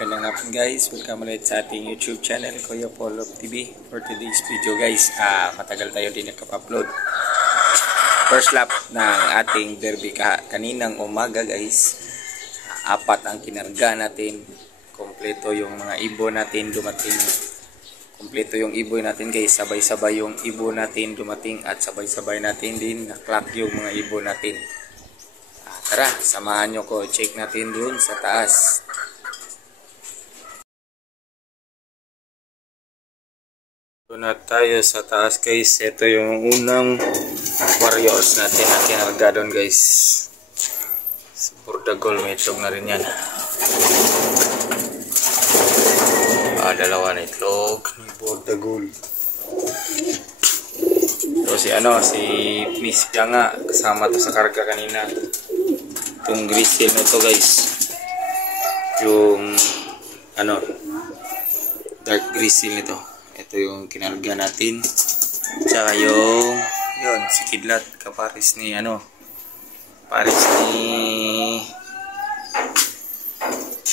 Magandang hapon guys, welcome ulit sa ating YouTube channel, Kuya Paul of TV. For today's video guys, matagal tayo din nakapupload. First lap ng ating derby kaninang umaga guys. Apat ang kinarga natin. Kompleto yung mga ibon natin dumating. Kompleto yung ibon natin guys, sabay-sabay yung ibon natin dumating at sabay-sabay natin din na-clock yung mga ibon natin. Tara, samahan nyo ko, check natin dun sa taas. Ito na tayo sa taas guys. Ito yung unang Warriors natin na kinarga doon guys. Si Bordagol, may itlog na rin yan. Dalawa na itlog ni Bordagol. So si Miss Pianga, kasama to sa karga kanina. Itong grizzle na to guys. Yung dark grizzle nito. Ito yung kinarga natin. Tsaka yun, si Kidlat, kaparis ni paris ni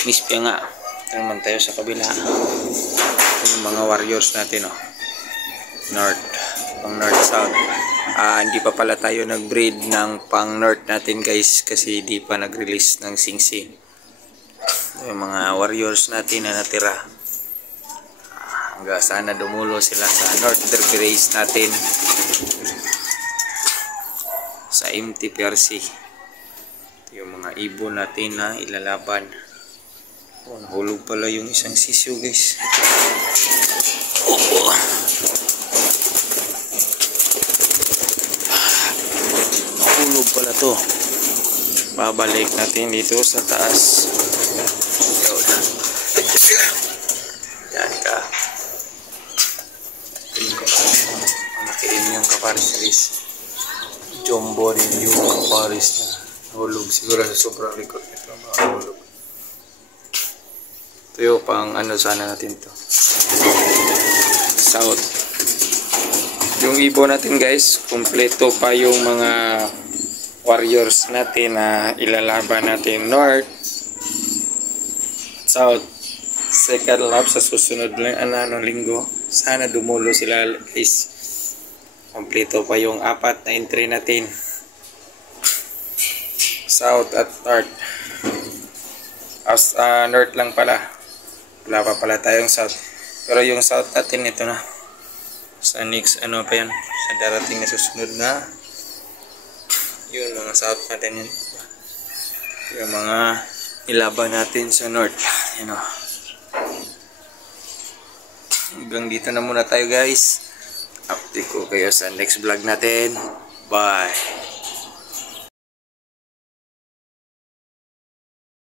Miss Pianga. Ito naman tayo sa kabila. Ito yung mga warriors natin, North, pang North South. Hindi pa pala tayo nag-breed ng pang North natin guys, kasi hindi pa nag-release ng Sing-Sing. Ito yung mga warriors natin na natira. Hanggang sana dumulo sila sa North Derby race natin sa MTPRC. Ito yung mga ibon natin na ilalaban. Nahulog pala yung isang sisyo guys. Nahulog pala to. Babalik natin dito sa taas. Yan ka. Yung kaparis jumbo rin yung kaparis na hulog siguro sa sobrang likod nito, mahulog. Ito yung pang sana natin to south. Yung ibon natin guys, kompleto pa yung mga warriors natin na ilalaban natin north south. Second lap sa susunod lang linggo, sana dumulo sila guys. Kompleto pa yung apat na entry natin. South at North. North lang pala. Wala pa pala tayong South. Pero yung South natin ito na. Sa next pa yan. Sa darating na susunod na. Yun mga South natin yun. Yung mga ilaban natin sa North. Hanggang dito na muna tayo guys. Update ko kayo sa next vlog natin. Bye!